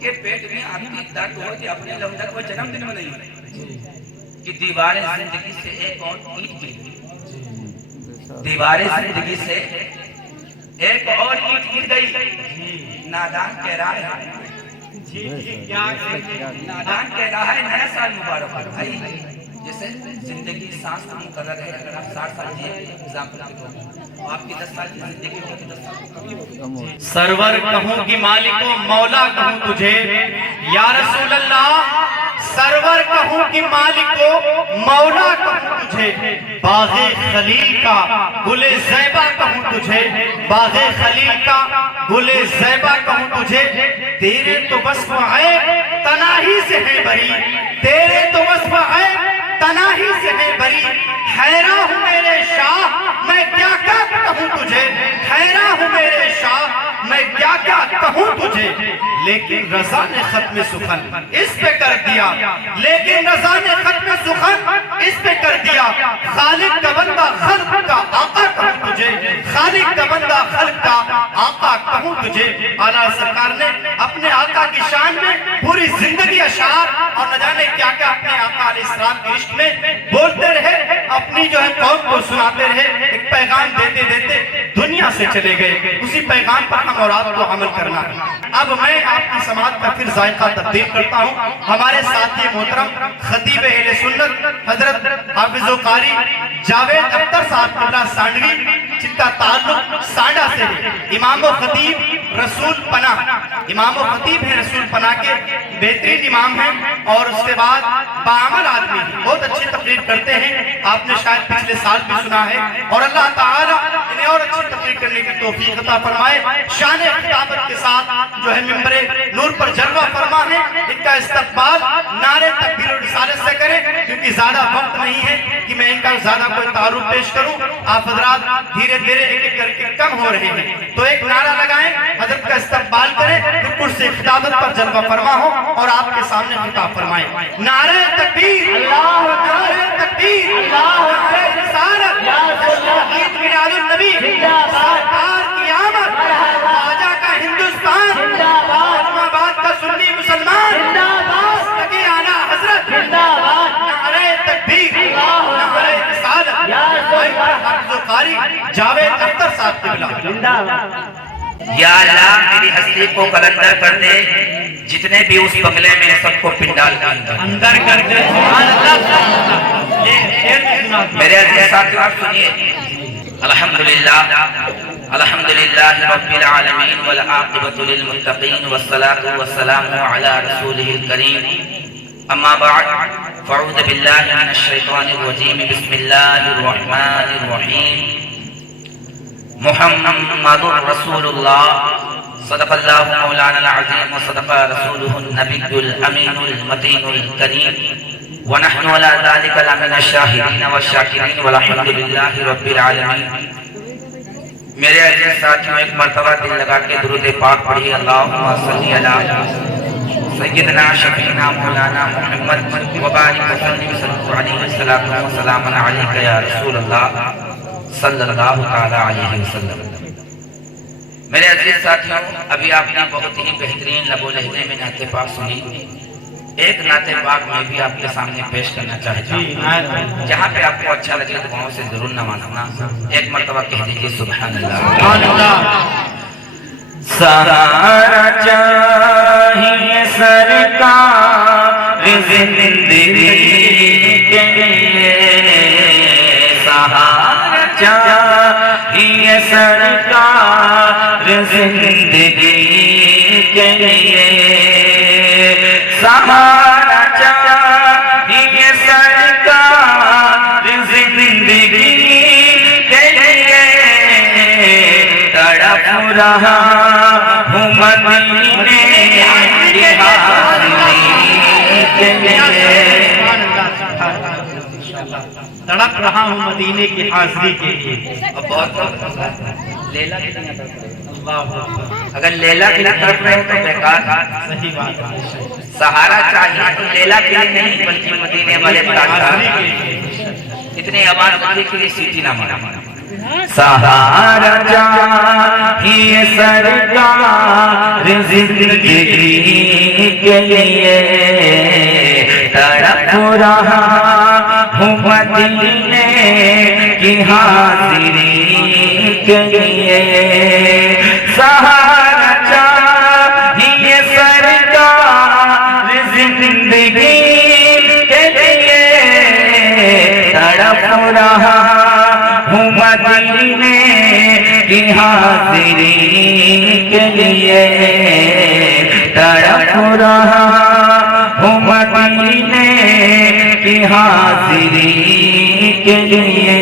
کے پیٹ میں آپ کی درد ہو کہ اپنے لمدت کو جنم دن منائی کہ دیوار زندگی سے ایک اور اینٹ گر گئی، دیوار زندگی سے ایک اور اینٹ گر گئی۔ نادان کہہ رہا ہے نادان کہہ رہا ہے نیا سال مبارک ہو بھائی، جیسے زندگی سانس کا مقرر ہے، اگر آپ 60 سال جیے ایگزامپل کے طور پر آپ کی 10 سال کی زندگی ہوگی 10 سال کبھی ہوگی۔ سرور کہوں کہ مالک و مولا کہوں تجھے یا رسول اللہ، سرور کہوں کہ مالک و مولا کہوں تجھے، باغ خلیل کا گل زیبا کہوں تجھے، باغ خلیل کا گل زیبا کہوں تجھے، تیرے تو وصف عیب تناہی سے ہے بری، تیرے تو وصف عیب تناہی سے ہے بری، حیران ہوں میرے شاہ میں کیا کیا کہوں تجھے، حیران ہوں میرے شاہ میں کیا کیا کہوں تجھے، لیکن رضا نے ختم سخن اس پہ کر دیا، لیکن رضا نے ختم سخن اس پہ کر دیا، خالق کا بندہ خلق کا آقا کہوں تجھے، خالق کا بندہ خلق کا آقا کہوں تجھے۔ اعلیٰ سرکار نے اپنے آقا کی شان میں پوری زندگی اشعار اور نہ جانے کیا کیا اپنے آقا علیہ السلام کے عشق میں بولتے رہے، اپنی جو ہے قوم کو سناتے رہے، ایک پیغام دیتے دیتے دنیا سے چلے گئے۔ اسی پیغام پر ہم اور آپ کو عمل کرنا ہے۔ اب میں آپ کی سماعت کا پھر ذائقہ تبدیل کرتا ہوں۔ ہمارے ساتھی محترم خطیب اہل سنت حضرت حافظ و قاری جاوید اختر صاحب اللہ سانڈوی، جن کا تعلق سانڈا سے ہے، امام و خطیب رسول پناہ، امام و خطیب ہیں رسول پناہ کے، بہترین امام ہیں اور اس کے بعد بعمل آدمی ہیں، بہت اچھی تقریر کرتے ہیں، آپ نے شاید پچھلے سال بھی سنا ہے، اور اللہ تعالیٰ انہیں اور اچھی تقریر کرنے کی توفیق عطا فرمائے۔ شان خطابت کے ساتھ جو ہے ممبر نور پر جلوہ فرما ہے، ان کا استقبال نعرے تکبیر و رسالت سے کریں، کیونکہ زیادہ وقت نہیں ہے کہ میں ان کا زیادہ کوئی تعارف پیش کروں، آپ حضرات دھیرے دھیرے ایک ایک کر کے کم ہو رہے ہیں، تو ایک نعرہ لگائیں، حضرت کا استقبال کریں، پھر کرسی خطابت پر جلوہ فرما ہو اور آپ کے سامنے خطاب فرمائیں۔ نعرہ تکبیر، نعرہ تکبیر، نعرہ رسالت، شہید میلاد النبی، سرکار کی آمد، خواجہ کا ہندوستان، اسلام آباد کا سنی مسلمان، لگی اعلیٰ حضرت، نعرہ تکبیر، نعرہ رسالت، حافظ و قاری جاوید اختر صاحب کی بلا۔ یا اللہ میری ہستی کو قلندر کر دے، جتنے بھی اس بنگلے میں سب کو پنڈال کے اندر کر دے۔ میرے عزیز ساتھیو آپ سنیے، الحمدللہ الحمدللہ رب العالمین والعاقبۃ للمتقین والصلاة والسلام علی رسولہ الکریم، اما بعد فاعوذ باللہ من الشیطان الرجیم، بسم اللہ الرحمن الرحیم، محمد رسول اللہ، صدق اللہ مولانا العظیم وصدق رسولہ النبی الامین المتین الکریم، ونحن على ذلك لمن الشاہدین والشاکرین والحمد للہ رب العالمین۔ میرے عزیز ساتھیوں، ایک مرتبہ دل لگا کے درود پاک پڑھی، اللہم صلی علی سیدنا شفیعنا مولانا محمد وبارک وسلم علیہ السلام علیک یا رسول اللہ صلی اللہ تعالی علیہ وسلم۔ میرے عزیز ساتھیوں، ابھی آپ نے بہت ہی بہترین لب و لہجے میں نعت پاک سنی، ایک نعت پاک میں بھی آپ کے سامنے پیش کرنا چاہتا ہوں، جہاں پہ آپ کو اچھا لگے دعاؤں سے ضرور نوازنا، ایک مرتبہ کہہ دیجیے سبحان اللہ۔ سہارا چاہیے سرکار زندگی کے لیے، سہارا چاہیے سرکار زندگی کے لیے، سہارا چاہیے سرکار زندگی کے لیے، تڑپ رہا ہوں مدینے کی حاضری کے لیے، تڑپ رہا ہوں مدینے کی حاضری کے لیے۔ اب بہت لیلا کی طرف، اگر لیلا کی طرف رہے تو بیکار، صحیح بات ہے، سہارا چاہیے تو لیلا کے لیے نہیں بلکہ مدینے والے تاجدار، اتنی آواز بندی کے لیے سیٹی نہ مانا۔ سہارا چاہیے سرکار زندگی کے لیے تڑپ رہا ہوں مدینے کی حاضری کے لیے سہارا چاہیے سرکار زندگی کے لیے تڑپ رہا ہوں مدینے کی حاضری کے لیے تڑپ رہا ہوں مدینے کی حاضری کے لیے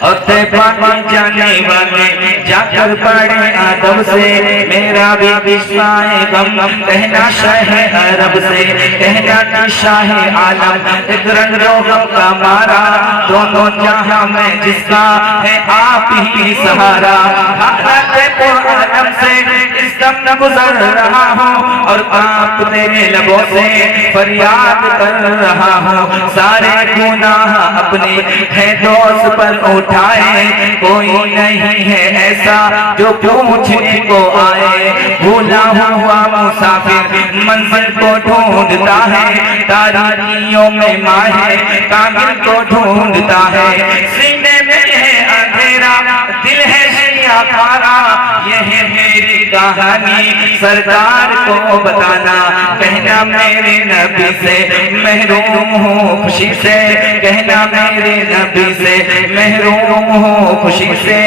اور طیبہ میں جانے والے جا کر پڑھے ادب سے میرا بھی بشائے غم کہنا شاہ عرب سے کہنا کہ شاہ عالم ایک رنگ روغم کا مارا دونوں جہاں میں جس کا ہے آپ ہی سہارا حضرت عالم سے اس دم گزر رہا ہوں اور آپ تیرے لبوں سے فریاد کر رہا ہوں سارے گناہ اپنے ہے دوست پر اٹھائے کوئی نہیں ہے ایسا جو پوچھنے کو آئے بھولا ہوا مسافر منزل کو ڈھونڈتا ہے تاریکیوں میں ماہر کامل کو ڈھونڈتا ہے سینے میں ہے اندھیرا دل ہے شیعہ پارا یہ ہے میری کہانی سرکار کو بتانا کہنا میرے نبی سے محروم ہوں خوشی سے کہنا میرے نبی سے محروم ہوں خوشی سے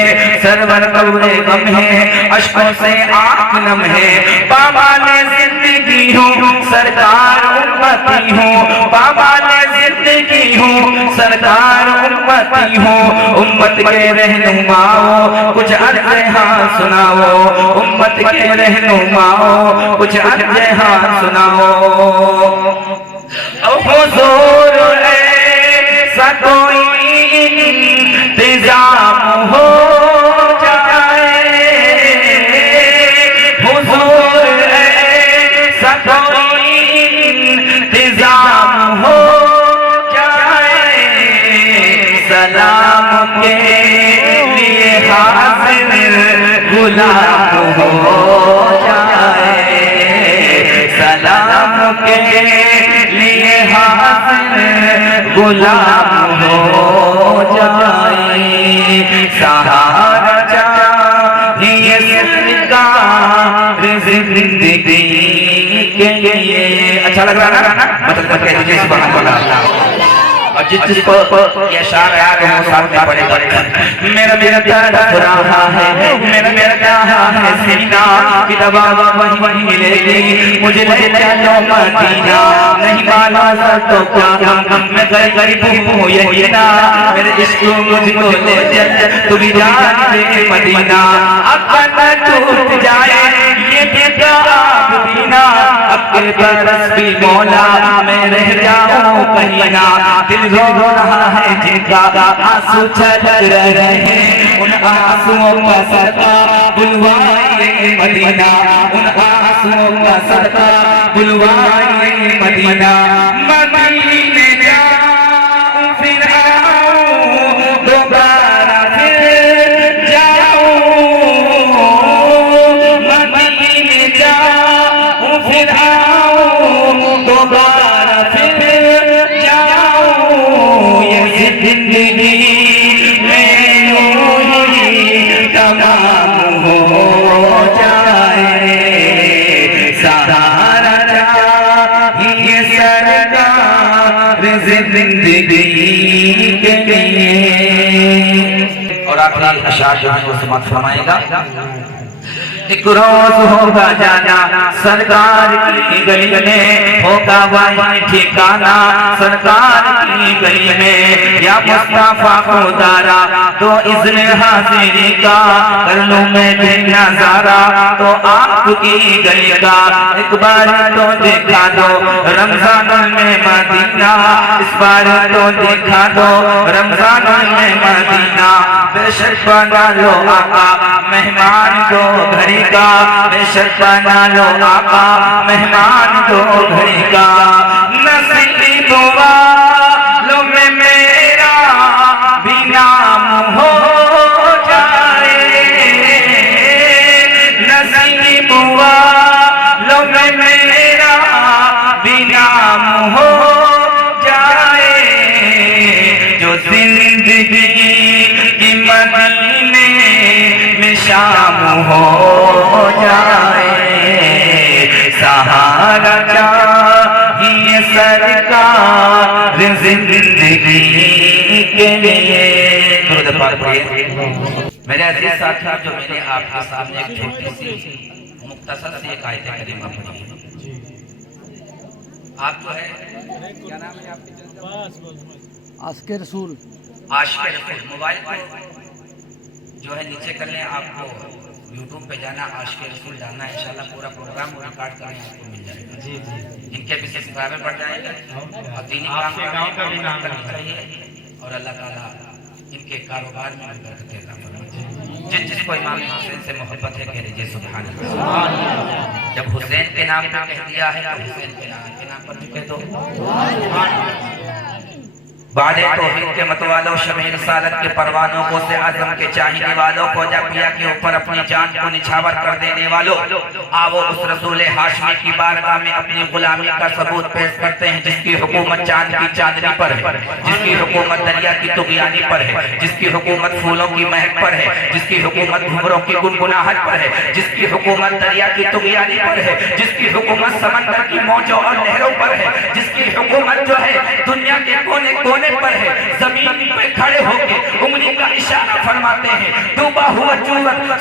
سرور قبر غم ہے اشکوں سے آنکھ نم ہے بابا نے زندگی ہوں سرکار امتی ہوں بابا نے زندگی ہوں سرکار امتی ہوں امت کے رہنماؤں کچھ عرض ہاں سناؤ امت کے رہنماؤں کچھ عرض ہاں سناؤ حضور ایسا کوئی انتظام ہو جائے حضور ایسا کوئی انتظام ہو جائے سلام کے لیے حاضر غلام ہو جائے سلام کے لیے حاضر غلام ہو جائے سہارا چاہیے سرکار زندگی کے لیے اچھا لگ رہا نا مطلب کہہ دیجیے سبحان اللہ اور جس کو یہ اشعار یاد ہو ساتھ میں پڑھے گا میرا تڑپ رہا ہے میرا کہا ہے سینہ کی دوا وہی ملے گی مجھے لے چلو مدینہ نہیں بالا سر تو کیا میں غریب ہوں یقینا میرے عشق مجھ کو لے چل تو بھی جان دے مدینہ اب نہ ٹوٹ جائے یہ بیگاب دینا اب کے برس بھی مولا میں رہ جاؤں کہیں نہ دل رو رہا ہے جن کا آنسو چھلک رہے ہیں ان آنسوؤں کا صدقہ بلوائے مدینہ ان آنسوؤں کا صدقہ بلوائے مدینہ مدینے جاؤں پھر آؤں دوبارہ پھر جاؤں مدینے جاؤں پھر آؤں دوبارہ پھر زندگی میں یوں ہی تمام ہو جائے سہارا چاہیے سرکار زندگی کے لیے اور آخری اشعار جو ہے وہ سماعت فرمائے گا ایک روز ہوگا جانا سرکار کی گلی میں ہوگا وہی ٹھکانا سرکار کی گلی میں یا مصطفیٰ خدارا تو اذن حاضری کا کر لوں میں بھی نظارہ تو آپ کی گلی کا ایک بار تو دکھا دو رمضان میں مدینہ اس بار تو دکھا دو رمضان میں مدینہ بے شک بنا لو آقا مہمان دو گھڑی کا بے شک بنا لو آقا مہمان دو گھڑی کا نصیب والوں میں میرا بھی نام ہو جائے نصیب والوں جائے سہارا چاہیے سرکار زندگی کے لیے. درود پاک پڑھیے. میرے عزیز ساتھیوں، جو میں نے آپ کے سامنے ایک چھوٹی سی مختصر سی ایک آیت کریمہ پڑھی ہے. آپ جو ہے کیا نام ہے آپ کے؟ عاشق رسول. عاشق رسول. موبائل کو جو ہے نیچے کر لیں. آپ کو یوٹیوب پہ جانا، عاشق رسول ڈالنا، انشاءاللہ پورا پروگرام ریکارڈ کریں آپ کو مل جائے گا. جی جی. ان کے بھی سبسکرائبر بڑھ جائیں گے اور دینی آپ کے گاؤں کا بھی نام کرنا چاہیے اور اللہ تعالیٰ ان کے کاروبار میں بھی برکت عطا فرمائے. جس کو امام حسین سے محبت ہے کہہ لیجیے سبحان اللہ. جب حسین کے نام پہ کہہ دیا ہے تو حسین کے نام پر بھی کہہ دو. بعد توحید کے متوالوں، شمع رسالت کے پروانوں، غوث اعظم کے چاہنے والوں، خواجہ پیا کے اوپر اپنی جان کو نچھاور کر دینے والوں، آؤ اس رسول ہاشمی کی بارگاہ میں اپنی غلامی کا ثبوت پیش کرتے ہیں، جس کی حکومت چاند کی چاندنی پر ہے، جس کی حکومت دریا کی طغیانی پر ہے، جس کی حکومت پھولوں کی مہک پر ہے، جس کی حکومت بھنوروں کی گنگناہٹ پر ہے، جس کی حکومت دریا کی طغیانی پر ہے، جس کی حکومت سمندر کی موجوں اور لہروں پر ہے، جس کی حکومت جو ہے دنیا کے کونے کونے پر ہے. زمین پہ کھڑے ہو کے انگلی کا اشارہ فرماتے ہیں. ڈوبا ہوا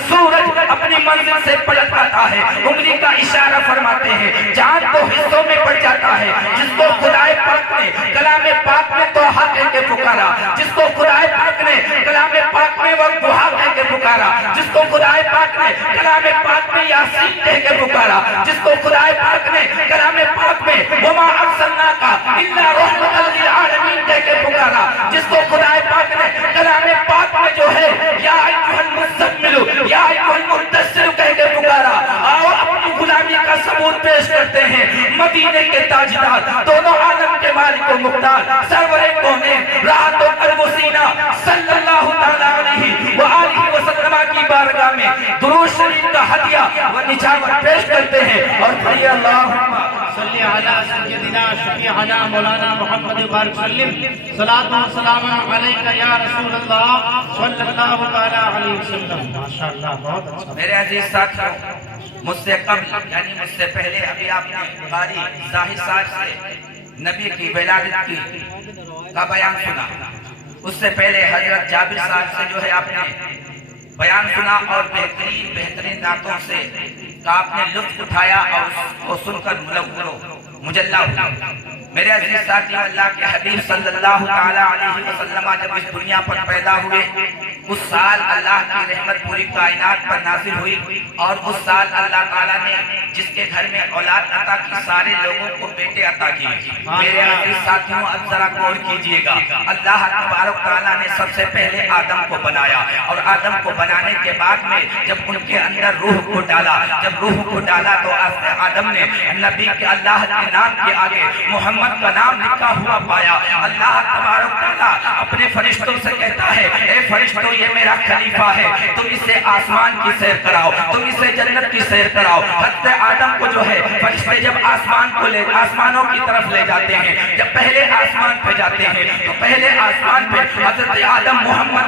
سورج اپنی منزل سے پلٹ آتا ہے، انگلی کا اشارہ فرماتے ہیں. چاند تو حصوں میں پڑ جاتا ہے، جس کو خدائے پاک نے کلام پاک میں توحا کہہ کے پکارا، جس کو خدائے پاک نے کلام پاک میں وضحا کہہ کے پکارا، جس کو خدائے پاک نے کلام پاک میں یاسین کہہ کے پکارا، جس کو خدائے پاک نے کلام پاک میں وما ارسلناک الا رحمۃ للعالمین کہہ کے پکارا، جس کو خدائے پاک نے کلام پاک میں جو ہے یا ایھا المزمل یا ایھا المدثر کہہ کے پکارا. آؤ اپنی غلامی کا ثبوت پیش کرتے ہیں. مدینے کے تاجدار، دونوں عالم کے مالک و مختار، سرور کونین، راحت و قلب و سینہ صلی اللہ تعالی علیہ وآلہ وسلم کی بارگاہ میں درود شریف کا ہدیہ و نچھاور پیش کرتے ہیں. اور پڑھیے اللہم صلی علی سیدنا شفیعنا مولانا محمد بارک وسلم. صلاۃ و سلام علیک یا رسول اللہ صلی اللہ تعالی علیہ وسلم. ماشاءاللہ بہت اچھا. میرے عزیز ساتھیوں، مجھ سے قبل یعنی مجھ سے پہلے ابھی آپ نے قاری زاہد صاحب سے نبی کی ولادت کا بیان سنا. اس سے پہلے حضرت جابر صاحب سے جو ہے آپ نے بیان سنا اور بہترین نعتوں سے آپ نے لطف اٹھایا اور اس کو سن کر مجلہ ہوا. میرے عزیز ساتھی، اللہ کے حبیب صلی اللہ تعالی علیہ وسلم جب اس دنیا پر پیدا ہوئے، اس سال اللہ کی رحمت پوری کائنات پر نازل ہوئی اور اس سال اللہ تعالیٰ نے جس کے گھر میں اولاد عطا کی سارے لوگوں کو بیٹے عطا کیے. میرے عزیز ساتھیوں، اب ذرا غور کیجئے گا. اللہ تبارک تعالیٰ نے سب سے پہلے آدم کو بنایا اور آدم کو بنانے کے بعد میں جب ان کے اندر روح کو ڈالا، جب روح کو ڈالا تو آدم نے نبی کے اللہ کے نام کے آگے محمد کا نام لکھا ہوا پایا. اللہ تبارک تعالیٰ اپنے فرشتوں سے کہتا ہے، اے فرشتوں یہ میرا خلیفہ ہے، تم اسے آسمان کی سیر کراؤ، تم اسے جنت کی سیر کراؤ. حضرت آدم کو جو ہے فرشتے جب آسمانوں کی طرف لے جاتے ہیں، جب پہلے آسمان پہ جاتے ہیں تو پہلے آسمان پہ حضرت آدم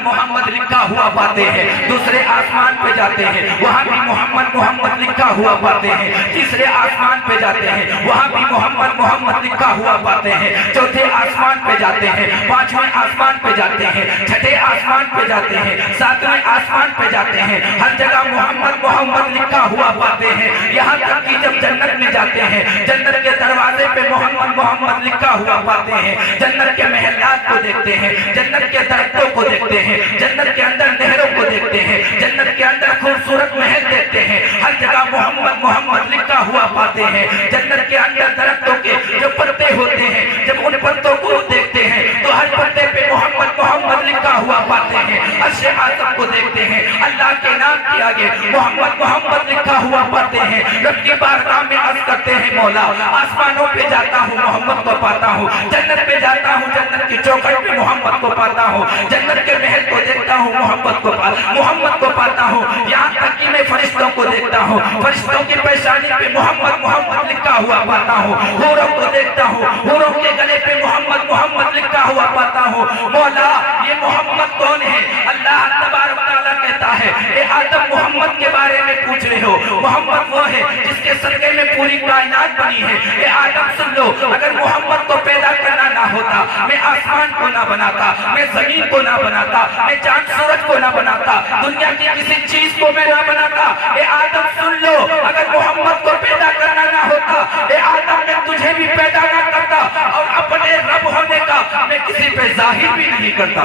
محمد لکھا ہوا پاتے ہیں. دوسرے آسمان پہ جاتے ہیں، وہاں بھی محمد لکھا ہوا پاتے ہیں. تیسرے آسمان پہ جاتے ہیں، وہاں بھی محمد لکھا ہوا پاتے ہیں. چوتھے آسمان پہ جاتے ہیں، پانچویں آسمان پہ جاتے ہیں، چھٹے آسمان پہ جاتے ہیں، ساتویں آسمان پہ جاتے ہیں. ہر جگہ محمد لکھا ہوا پاتے ہیں. یہاں تک کہ جب جنت میں جاتے ہیں، جنت کے دروازے پہ محمد لکھا ہوا پاتے ہیں. جنت کے محلات کو دیکھتے ہیں، جنت کے درختوں کو دیکھتے ہیں، جنت کے اندر نہروں کو دیکھتے ہیں، جنت کے اندر خوبصورت محل دیکھتے ہیں. ہر جگہ محمد لکھا ہوا پاتے ہیں. جنت کے اندر درختوں کے جو پتے ہوتے ہیں، جب ان پتوں کو دیکھتے ہیں تو ہر پتے پہ محمد لکھا ہوا پاتے ہیں. عرش اعظم کو دیکھتے ہیں، اللہ کے نام کے آگے محمد لکھا ہوا پاتے ہیں. رب کی بارگاہ میں عرض کرتے ہیں، مولا آسمانوں پہ جاتا ہوں محمد کو پاتا ہوں، جنت پہ جاتا ہوں جنت کی چوکھٹ پہ محمد کو پاتا ہوں، جنت کے محل کو دیکھتا ہوں محمد کو پاتا ہوں. یہاں تک کہ میں فرشتوں کو دیکھتا ہوں، فرشتوں کی پیشانی پہ محمد لکھا ہوا پاتا ہوں. حوروں کو دیکھتا ہوں، حوروں کے گلے پہ محمد لکھا ہوا پاتا ہوں. مولا یہ محمد کون ہے؟ اللہ تبارک تعالیٰ کہتا ہے ہے. اے آدم محمد کے بارے میں پوچھ رہے ہو. محمد وہ ہے جس کے صدقے میں پوری کائنات بنی ہے. اے آدم سن لو, اگر محمد کو پیدا کرنا نہ ہوتا, میں آسمان کو نہ بناتا, میں زمین کو نہ بناتا, میں چاند سورج کو نہ بناتا, دنیا کی کسی چیز کو میں نہ بناتا. اے آدم سن لو, اگر محمد کو پیدا کرنا نہ ہوتا, اے آدم میں تجھے بھی پیدا نہ کرتا, اور اپنے رب ہونے کا میں کسی پہ ظاہر بھی نہیں کرتا.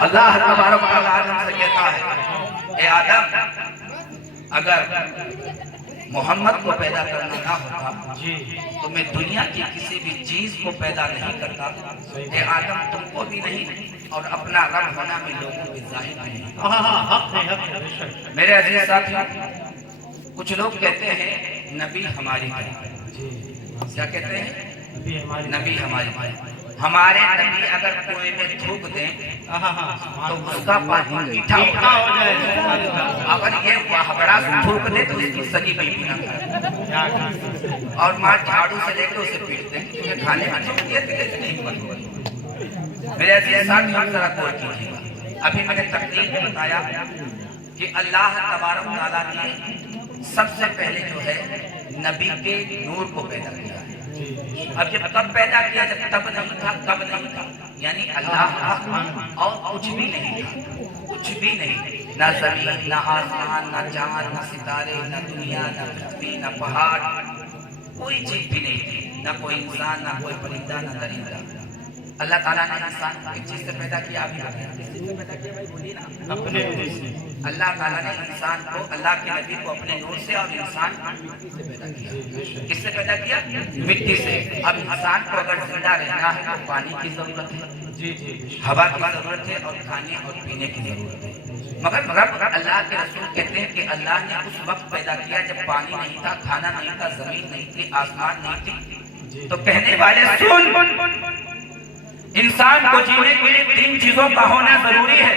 اللہ تبارک و تعالی آدم سے کہتا ہے, اے آدم اگر محمد کو پیدا کرنا نہ ہوتا تو میں دنیا کی کسی بھی چیز کو پیدا نہیں کرتا. اے آدم تم کو بھی نہیں, اور اپنا رب ہونا میں لوگوں کے ظاہر نہیں. میرے عزیز ساتھیوں, کچھ لوگ کہتے ہیں نبی ہماری طرح. کیا کہتے ہیں؟ نبی ہماری طرح. ہمارے نبی اگر کنویں میں تھوک دیں تو اس کا پانی میٹھا ہو جائے, اگر یہ بڑا تھوک دے تو اس کی سنی بھی پینا کھائے, اور ماں جھاڑو سے لے کے اسے پیٹ دیں تمہیں کھانے نہیں بنتا. میرے عزیز ساتھیوں ذرا غور کیجیے گا, ابھی میں نے تقریر میں بتایا کہ اللہ تبارک و تعالیٰ نے سب سے پہلے جو ہے نبی کے نور کو پیدا کیا ہے. اب جب کب پیدا کیا, جب تب نہیں تھا, کب نہیں تھا, یعنی اللہ تھا اور کچھ بھی نہیں تھا, کچھ بھی نہیں, نہ زمین, نہ آسمان, نہ چاند, نہ ستارے, نہ دنیا, نہ پرتھوی, نہ پہاڑ, کوئی چیز بھی نہیں تھی, نہ کوئی انسان, نہ کوئی پرندہ, نہ درندہ. اللہ تعالیٰ نے انسان کو ایک چیز سے پیدا کیا, ابھی کس چیز سے پیدا کیا بھائی بولیے نا, اپنے نور سے. اللہ تعالیٰ نے انسان کو, اللہ کے نبی کو اپنے نور سے, اور انسان مٹی سے پیدا کیا. کس سے پیدا کیا؟ مٹی سے. اب انسان کو اگر زندہ رہنا ہے تو پانی کی ضرورت ہے, ہوا کی ضرورت ہے, اور کھانے اور پینے کی ضرورت ہے. مگر اللہ کے رسول کہتے ہیں کہ اللہ نے اس وقت پیدا کیا جب پانی نہیں تھا, کھانا نہیں تھا, زمین نہیں تھی, آسمان نہیں تھی. تو کہنے والے سن, انسان کو جینے کے لیے 3 چیزوں کا ہونا ضروری ہے.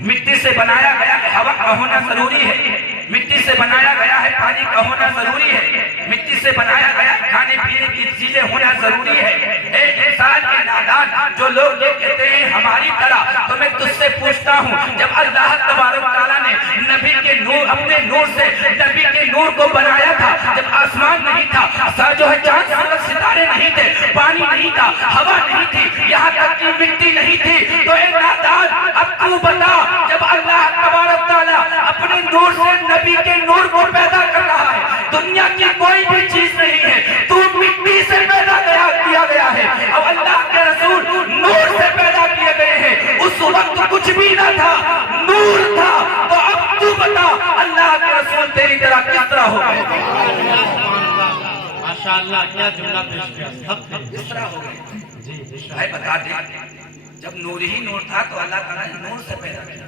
مٹی سے بنایا گیا ہے, ہوا کا ہونا ضروری ہے. مٹی سے بنایا گیا ہے, پانی کا ہونا ضروری ہے. مٹی سے بنایا گیا کھانے پینے کی چیزیں ہونا ضروری ہے. ایک انسان کے نادان جو لوگ یہ کہتے ہیں ہماری طرح, تو میں تجھ سے پوچھتا ہوں, جب اللہ تبارک و تعالیٰ نے نبی کے نور, اپنے نور سے نبی کے نور کو بنایا تھا, جب آسمان نہیں تھا, جو ہے چاند سورج ستارے نہیں تھے, پانی نہیں تھا, ہوا نہیں تھی, یہاں تک کہ مٹی نہیں تھی, تو اے نادان اب تو بتا, جب اللہ تبارک و تعالیٰ اپنے نور سے نبی کے نور کو پیدا کر رہا ہے, دنیا کی کوئی بھی چیز نہیں ہے, تو مٹی سے پیدا کیا گیا ہے, اب اللہ کے رسول نور سے پیدا کیے گئے ہیں. اس وقت کچھ بھی نہ تھا, نور تھا, تو اب تو بتا اللہ کے رسول تیری طرح کس طرح ہو گئے؟ ماشاءاللہ, کیا جملہ پیش کیا, کس طرح ہو گئے بھائی بتا دیں. جب نور ہی نور تھا تو اللہ تعالیٰ نے نور سے پیدا کیا,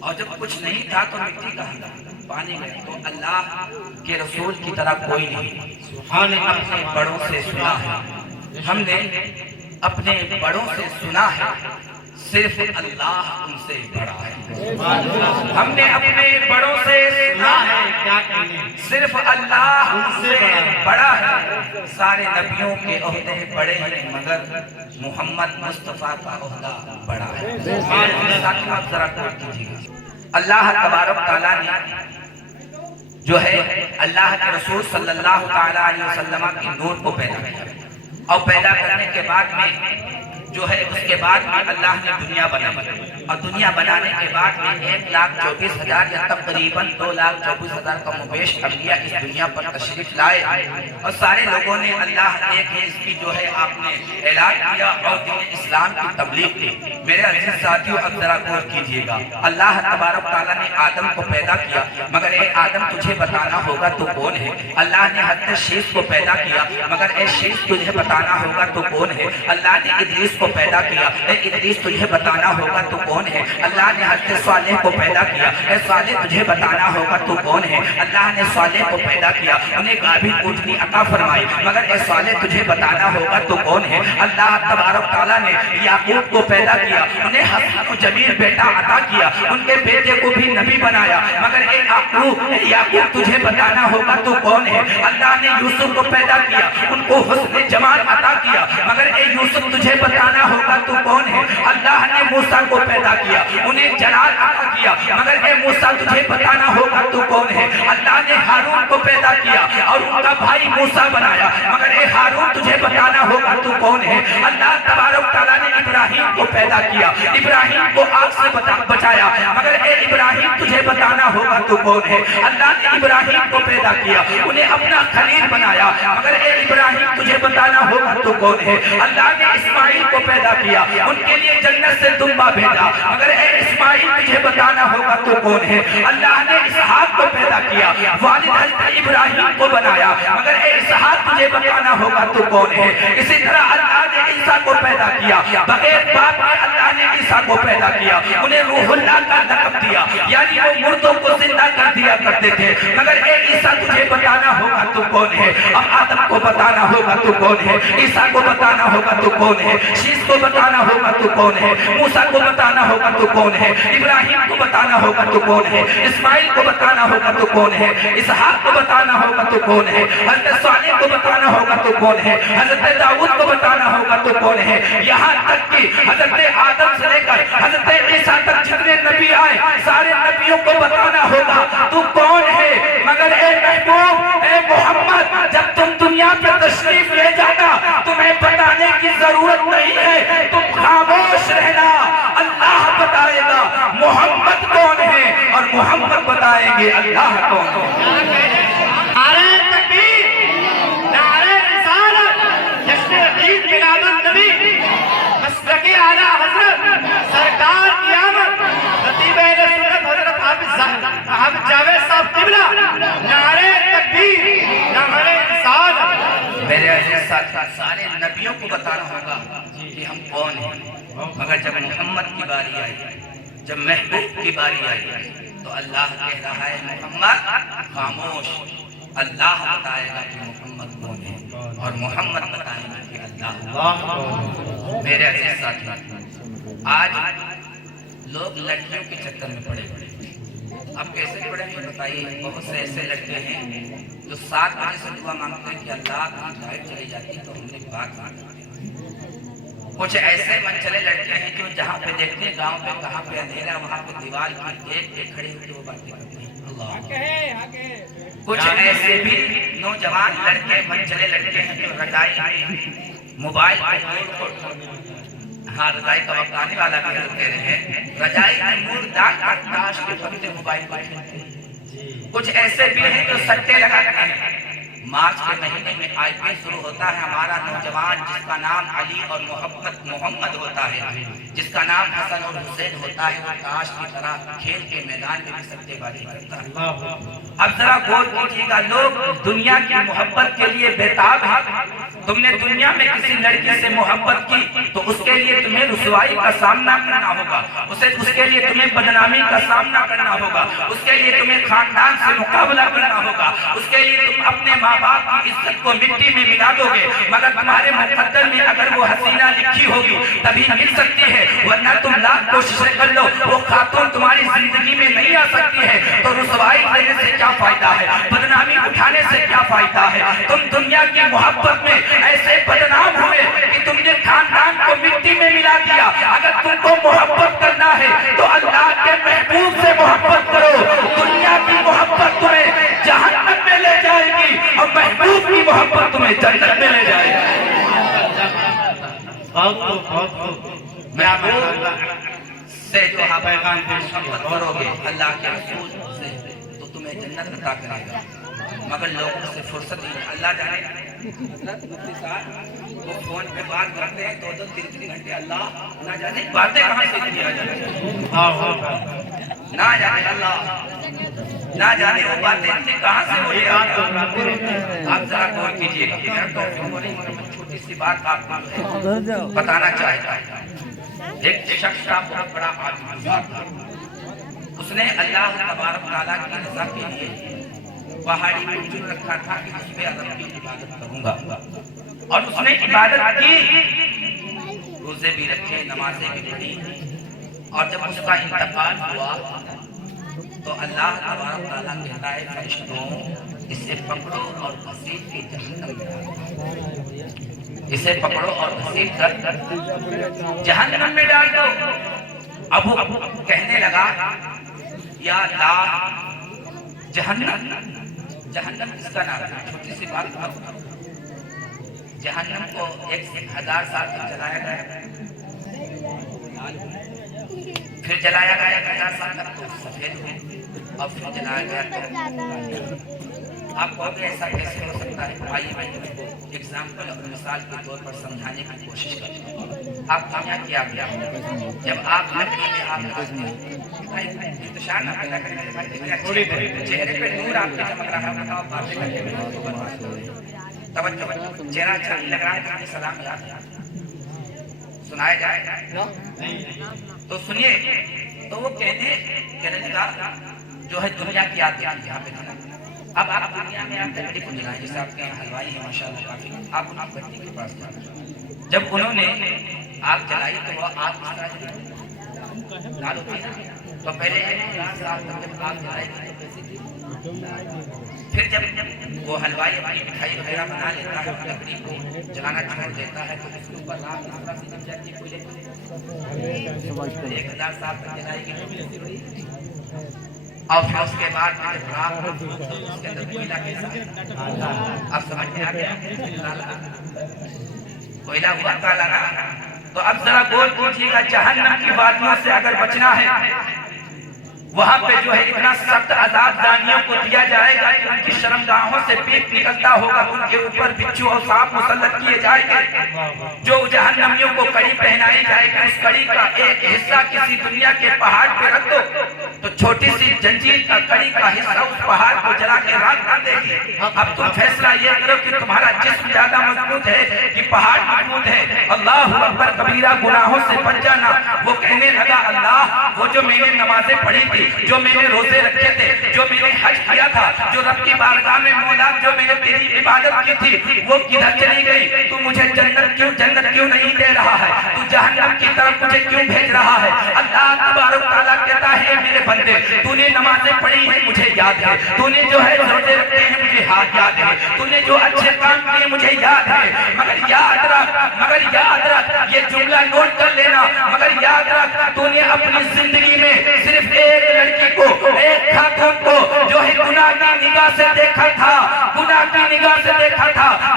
اور جب کچھ نہیں تھا تو مٹی کا تھا, پانی میں, تو اللہ کے رسول کی طرح کوئی نہیں. ہم نے اپنے بڑوں سے سنا ہے, ہم نے اپنے بڑوں سے سنا ہے, صرف اللہ ان سے بڑا ہے. ہم نے اپنے بڑوں سے سنا ہے, کیا کہنے, صرف اللہ ان سے بڑا ہے. سارے نبیوں کے عہدے بڑے ہیں, مگر محمد مصطفیٰ کا عہدہ بڑا ہے. ساتھیوں آپ ذرا غور کیجیے گا, اللہ تبارک تعالیٰ نے جو ہے اللہ کے رسول صلی اللہ تعالیٰ علیہ وسلم کی نور کو پیدا کیا, اور پیدا کرنے کے بعد میں جو ہے اس کے بعد میں اللہ نے دنیا بنائی, اور دنیا بنانے کے بعد میں 1,24,000 یا تقریباً 2,24,000 کا مبیش انبیاء اس دنیا پر تشریف لائے, اور سارے لوگوں نے اللہ ایک ہے اس کی جو ہے آپ نے اعلان کیا, اور دین اسلام کی تبلیغ کی. میرے عزیز ساتھیوں اب ذرا غور کیجیے گا, اللہ تبارک تعالیٰ نے آدم کو پیدا کیا, مگر اے آدم تجھے بتانا ہوگا تو کون ہے. اللہ نے حضرت شیش کو پیدا کیا, مگر اے شیش تجھے بتانا ہوگا تو کون ہے. اللہ نے ادریس کو پیدا کیا, اے ادریس تجھے بتانا ہوگا تو کون ہے. اللہ نے حضرت صالح کو پیدا کیا, اے صالح تجھے بتانا ہوگا تو کون ہے. اللہ نے صالح کو پیدا کیا, انہیں گابھی اونٹنی عطا فرمائی, مگر اے صالح تجھے بتانا ہوگا تو کون ہے. اللہ تبارک تعالیٰ نے یعقوب کو پیدا کیا, انہیں حسن و جمیل بیٹا عطا کیا, ان کے بیٹے کو بھی نبی بنایا, مگر اے یعقوب تجھے بتانا ہوگا تو کون ہے. اللہ نے یوسف کو پیدا کیا, ان کو حسن جمال عطا کیا, مگر اے یوسف تجھے بتانا بتانا ہوگا تو کون ہے؟ اللہ نے موسیٰ کو پیدا کیا، انہیں جلال عطا کیا، مگر اے موسیٰ تجھے بتانا ہوگا تو کون ہے؟ اللہ نے ہارون کو پیدا کیا اور ان کا بھائی موسیٰ بنایا، مگر اے ہارون تجھے بتانا ہوگا تو کون ہے؟ اللہ تبارک تعالیٰ نے ابراہیم کو پیدا کیا، ابراہیم کو آگ سے بچایا، مگر اے ابراہیم تجھے بتانا ہوگا تو کون ہے؟ اللہ نے ابراہیم کو پیدا کیا، انہیں اپنا خلیل بنایا، مگر اے ابراہیم تجھے بتانا ہوگا تو کون ہے؟ اللہ نے اسماعیل کو پیدا کیا، ان کے لیے جنت سے دمبا بھیجا، مگر اے اسماعیل تجھے بتانا ہوگا تو کون ہے؟ اللہ نے اسحاق کو پیدا کیا، والد حضرت ابراہیم کو بنایا، مگر اے اسحاق تجھے بتانا ہوگا تو کون ہے؟ اسی طرح اللہ نے عیسیٰ کو پیدا کیا، بغیر باپ کے اللہ نے عیسیٰ کو پیدا کیا، انہیں روح اللہ کا لقب دیا، یعنی وہ مردوں کو زندہ کر دیا کرتے تھے، مگر اے عیسیٰ تجھے بتانا ہوگا تو کون ہے؟ اب آدم کو بتانا ہوگا تو کون ہے؟ عیسیٰ کو بتانا ہوگا تو کون ہے؟ شیس کو بتانا ہوگا تو کون ہے؟ موسیٰ کو بتانا ہوگا تو کون ہے؟ ابراہیم کو بتانا ہوگا تو کون ہے؟ اسماعیل کو بتانا ہوگا تو کون ہے؟ اسحاق کو بتانا ہوگا تو کون ہے؟ حضرت صالح کو بتانا ہوگا تو کون ہے؟ حضرت داؤد کو بتانا ہوگا تو کون ہے؟ یہاں تک کہ حضرت آدم سے لے کر حضرت عیسیٰ تک جتنے نبی آئے سارے نبیوں کو بتانا ہوگا تو کون ہے؟ مگر اے محبوب، اے محمد، جب تم دنیا پہ تشریف لے جانا تمہیں بتانے کی ضرورت نہیں ہے، تم خاموش رہنا، اللہ بتائے گا محمد کون ہے اور محمد بتائیں گے اللہ کون ہے۔ نعرہ تکبیر، نعرہ رسالت، جشن عید میلاد النبی، مسلک اعلیٰ حضرت سرکار کی آمد، خطیب اہل سنت حضرت حافظ جاوید صاحب قبلہ، نعرہ تکبیر، نعرہ رسالت۔ میرے عزیز ساتھی، سارے نبیوں کو بتانا ہوگا کہ ہم کون ہیں، مگر جب محمد کی باری آئی، جب محبوب کی باری آئی تو اللہ کہہ رہا ہے محمد خاموش، اللہ بتائے گا کہ محمد کون ہے اور محمد بتائے گا کہ اللہ کون ہے۔ میرے عزیز ساتھی، آج لوگ لڑکیوں کے چکر میں پڑے ہوئے، اب کیسے پڑے ہیں بتائیے؟ بہت سے ایسے لڑکے ہیں جو 7 بجے سے دعا مانگتے ہیں کہ اللہ کی لائٹ چلی جاتی تو ہم نے بات مانگی۔ کچھ ایسے من چلے لڑکے ہیں جو جہاں پہ دیکھتے ہیں گاؤں پہ کہاں پہ اندھیرا وہاں پہ دیوار کی ایک پہ کھڑے ہوئے وہ باتیں کرتے ہیں۔ اللہ، کچھ ایسے بھی نوجوان لڑکے من چلے لڑکے ہیں جو رضائی میں موبائل ہاں رضائی کا وقت آنے والا بھی کہہ رہے ہیں، رضائی میں مور ڈال کر تاش کے پتے موبائل پر کھیلتے ہیں۔ کچھ ایسے بھی ہیں جو سٹے لگاتے ہیں۔ مارچ کے مہینے میں آئی پی ایل شروع ہوتا ہے، ہمارا نوجوان جس کا نام علی اور محمد ہوتا ہے، جس کا نام حسن اور حسین ہوتا ہے، وہ تاش کی طرح کھیل کے میدان میں بھی سٹے بازی کرتا ہے۔ اب ذرا غور کیجیے گا، لوگ دنیا کی محبت کے لیے بےتاب ہیں۔ تم نے دنیا میں کسی لڑکی سے محبت کی تو اس کے لیے تمہیں رسوائی کا سامنا کرنا ہوگا، اس کے لیے تمہیں بدنامی کا سامنا کرنا ہوگا، اس کے لیے تمہیں خاندان سے مقابلہ کرنا ہوگا، اس کے لیے تم اپنے ماں باپ کی عزت کو مٹی میں ملا دو گے، مگر تمہارے مقدر میں اگر وہ حسینہ لکھی ہوگی تبھی مل سکتی ہے، ورنہ تم لاکھ کوششیں کر لو وہ خاتون تمہاری زندگی میں نہیں آ سکتی ہے۔ تو رسوائی دینے سے کیا فائدہ ہے، بدنامی اٹھانے سے کیا فائدہ ہے؟ تم دنیا کی محبت میں ایسے بدنام ہوئے کہ تم نے خاندان کو مٹی میں ملا دیا۔ اگر تم کو محبت کرنا ہے تو اللہ کے محبوب سے محبت کرو، دنیا کی محبت تمہیں جہنم میں لے جائے گی اور محبوب کی محبت تمہیں جنت میں لے جائے گی۔ محبوب سے جو آپ محبت کرو گے اللہ کے رسول سے تو تمہیں جنت عطا کرے گا، مگر لوگوں سے فرصت نہیں۔ اللہ جانے وہ فون پہ بات کرتے ہیں 2-2 3-3 گھنٹے، اللہ نہ جانے باتیں کہاں سے اتنی آ جاتی ہیں، نہ جانے اللہ نہ جانے وہ باتیں اتنی کہاں سے ہو جاتی ہیں۔ آپ ذرا غور کیجیے گا، چھوٹی سی بات آپ کو بتانا چاہتا ہے۔ ایک شخص کا بہت بڑا آدمی تھا، اس نے اللہ تبارک تعالیٰ کی رضا کے لیے پہاڑی میں چن رکھا تھا کہ اس پہ اللہ کی عبادت کروں گا، اور اس نے عبادت کی، روزے بھی رکھے، نمازیں بھی پڑھی، اور جب اس کا انتقال ہوا تو اللہ تبارک تعالیٰ کہتا ہے فرشتوں اسے پکڑو اور گھسیٹ کے جہنم میں ڈال دو، اسے پکڑو اور گھسیٹ کر جہنم میں ڈال دو۔ ابو کہنے لگا یا اللہ، جہنم کس کا نام ہے؟ چھوٹی سی بات اب جہنم کو 1000 سال تک جلایا گیا، پھر جلایا گیا 1000 سال تک تو سفید ہوئی، اور پھر جلایا گیا تو آپ کو بھی ایسا کیسے ہو سکتا ہے؟ آئیے میں ایگزامپل اور مثال کے طور پر سمجھانے کی کوشش کرتا ہوں۔ آپ دنیا کی آپ جب آپ لکڑی میں آپ انتشار نہ پیدا کریں، چہرے پہ نور آپ کے چمک رہا ہے، بتاؤ باتیں کر کے توجہ، چہرہ اچھا نہیں لگ رہا ہے تو سلام یاد ہے، سنایا جائے تو سنیے۔ تو وہ کہنے لگا جو ہے دنیا کی آپ یہاں پہ کھڑا، اب آپ دنیا میں آپ لکڑی کو جلائیں، جیسے آپ کے یہاں حلوائی ہے ماشاءاللہ کافی، آپ ان کی بتی کے پاس جائیں، جب انہوں نے آگ جلائی تو وہ آگ اس طرح لال ہوتی ہے، تو پہلے 1000 سال تک جب آگ جلائے گی تو کیسے تھی، پھر جب وہ حلوائی اپنی مٹھائی وغیرہ بنا لیتا ہے، لکڑی کو جلانا چھوڑ دیتا ہے تو اس کے اوپر آگ اس طرح سے جم جاتی ہے، کوئی 1000 سال تک جلائے گی اور پھر اس کے بعد جب راگ اس کے اندر کوئلہ کیسا ہے، اب سمجھ میں آ گیا، کوئلہ ہوا کالا نا۔ تو اب ذرا غور کیجیے گا، جہنم کی وادیوں سے اگر بچنا ہے، وہاں پہ جو ہے اتنا سخت عذاب دانیوں کو دیا جائے گا کہ ان کی شرمگاہوں سے پیپ نکلتا ہوگا، ان کے اوپر بچھو اور سانپ مسلط کیے جائیں گے، جو جہنمیوں کو کڑی پہنائی جائے گی، اس کڑی کا ایک حصہ کسی دنیا کے پہاڑ پہ رکھ دو تو چھوٹی سی جنجیر کا کڑی کا حصہ اس پہاڑ کو جلا کے راکھ کر دے گی۔ اب تم فیصلہ یہ کرو کہ تمہارا جسم زیادہ مضبوط ہے کہ پہاڑ مضبوط ہے۔ اللہ اکبر کبیرہ گناہوں سے بچ جانا۔ وہ کہنے لگا اللہ، وہ جو میں نے نمازیں پڑھی تھی، جو میں نے روزے رکھے تھے، جو میں نے حج کیا تھا، جو رب کی بارگاہ میں مولا جو میں نے تیری عبادت کی تھی، وہ کدھر چلی گئی؟ تو مجھے جنت کیوں نہیں دے رہا ہے؟ تو جہنم کی طرف مجھے کیوں بھیج رہا ہے؟ اللہ تبارک تعالیٰ کہتا ہے میرے بندے، تو نے نمازیں پڑھی ہیں مجھے یاد ہے، تو نے جو ہے روزے رکھے ہیں مجھے یاد ہے، تو نے جو اچھے کام کیے مجھے یاد ہے، مگر یاد رکھ یہ جملہ نوٹ کر لینا، مگر یاد رکھ تو نے اپنی زندگی میں صرف ایک لڑکی کو، ایک خاتون کو جو ہے گناہ کی نگاہ سے دیکھا تھا،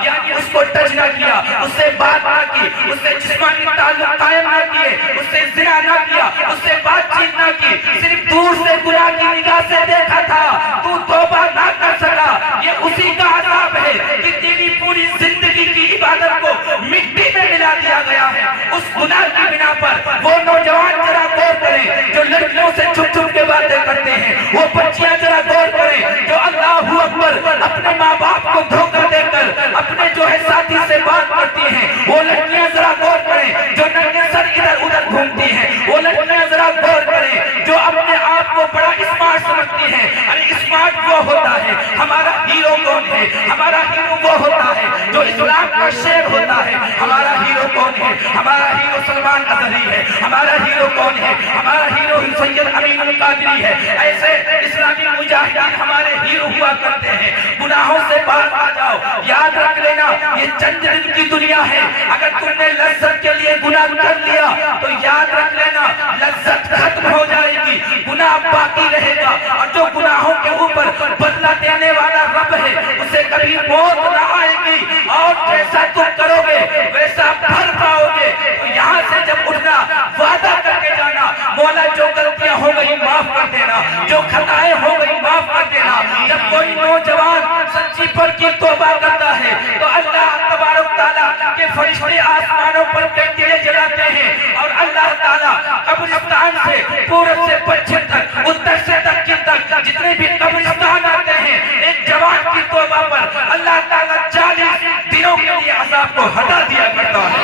یعنی اس کو ٹچ نہ کیا، اس سے بات نہ کی، اس سے جسمانی تعلق قائم نہ کیے، اس سے زنا نہ کیا، اس سے بات چیت نہ کی، صرف دور سے گناہ کی نگاہ سے دیکھا تھا، تو توبہ نہ کر سکا۔ یہ اسی کا عذاب ہے کہ تیری پوری زندگی کی عبادت کو مٹی میں ملا دیا گیا ہے اس گناہ کی بنا پر۔ وہ نوجوان ذرا غور کریں جو لڑکیوں سے چھپ کے باتیں کرتے ہیں، وہ بچیاں ذرا غور کریں جو اللہ اکبر اپنے ماں باپ کو دھوکہ دے کر اپنے جو ہے ساتھی سے بات کرتی ہیں، وہ لڑکیاں ذرا غور کریں جو ننگے سر ادھر ادھر گھومتی ہیں، وہ لڑکیاں ذرا غور کریں جو اپنے آپ کو بڑا اسمارٹ سمجھتی ہیں۔ ارے اسمارٹ وہ ہوتا ہے، ہمارا ہیرو کون ہے؟ ہمارا ہیرو وہ ہوتا ہے جو اسلام کا شیر ہوتا ہے۔ ہمارا ہیرو کون ہے؟ ہمارا ہیرو سلمان اظہری ہے۔ ہمارا ہیرو کون ہے؟ ہمارا ہیرو سید امین القادری ہے۔ ایسے اسلامی مجاہدین ہمارے ہیرو ہوا کرتے ہیں۔ گناہوں سے باہر آ جاؤ، یاد رکھ لینا یہ چند دن کی دنیا ہے۔ اگر تم نے لذت کے لیے گناہ کر لیا تو یاد رکھ لینا لذت ختم ہو جائے گی، گناہ باقی رہے گا، اور جو گناہوں کے اوپر بدلہ دینے والا رب ہے اسے کبھی موت نہ آئے گی، اور جیسا تم کرو گے ویسا بھر پاؤ گے۔ تو یہاں سے جب اٹھنا وعدہ کر کے جانا، مولا جو غلطیاں ہو گئی معاف کر دینا، جو خطائیں ہو گئی معاف کر دینا۔ جب کوئی نوجوان سچی پر کی توبہ کرتا ہے تو اللہ تبارک تعالیٰ کے فرشتے آسمانوں پر کنڈیاں جلاتے ہیں، اور اللہ تعالیٰ قبرستان سے پورب سے پچھم تک، اتر سے دکن تک جتنے بھی قبرستان آتے ہیں، ایک جوان کی توبہ پر اللہ تعالیٰ 40 دنوں کے لیے عذاب کو ہٹا دیا کرتا ہے۔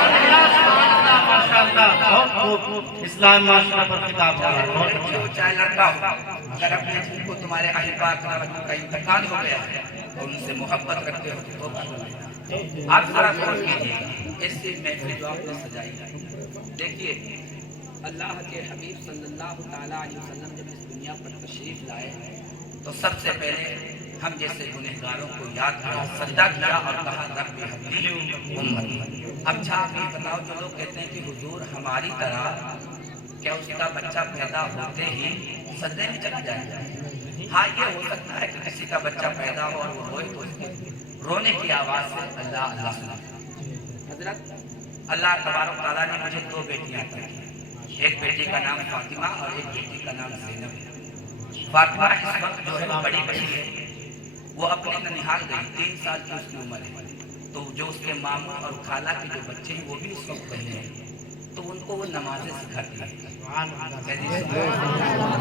اسلام معاشرہ پر خطاب ہو رہا ہے۔ چاہے لڑکا ہو، اگر اپنے جن کو تمہارے احباب کا انتقال ہو گیا ہے اور ان سے محبت رکھتے ہو تو آپ ذرا غور کیجیے گا ایسی محفل جو آپ نے سجائی ہے۔ دیکھیے اللہ کے حبیب صلی اللہ تعالیٰ علیہ وسلم جب اس دنیا پر تشریف لائے تو سب سے پہلے ہم جیسے گنہگاروں کو یاد کیا، سجدہ کیا اور کہا رب ہبلی امتی۔ اب آپ یہ بتاؤ، جو لوگ کہتے ہیں کہ حضور ہماری طرح کیا اس کا بچہ پیدا ہوتے ہی سجدے میں چلا جائے گا؟ ہاں، یہ ہو سکتا ہے کہ کسی کا بچہ پیدا ہو اور وہ روئے تو اس کے رونے کی آواز سے اللہ اللہ سنا۔ حضرت اللہ تبارک تعالیٰ نے مجھے 2 بیٹیاں عطا کی، ایک بیٹی کا نام فاطمہ اور ایک بیٹی کا نام زینب ہے۔ فاطمہ اس وقت جو ہے بڑی بچی ہے، وہ اپنے ننیحال گئی، 3 سال کی اس کی عمر ہے، تو جو اس کے ماموں اور خالہ کے جو بچے ہیں وہ بھی اس وقت وہیں ہیں، تو ان کو وہ نمازیں سکھاتی ہے،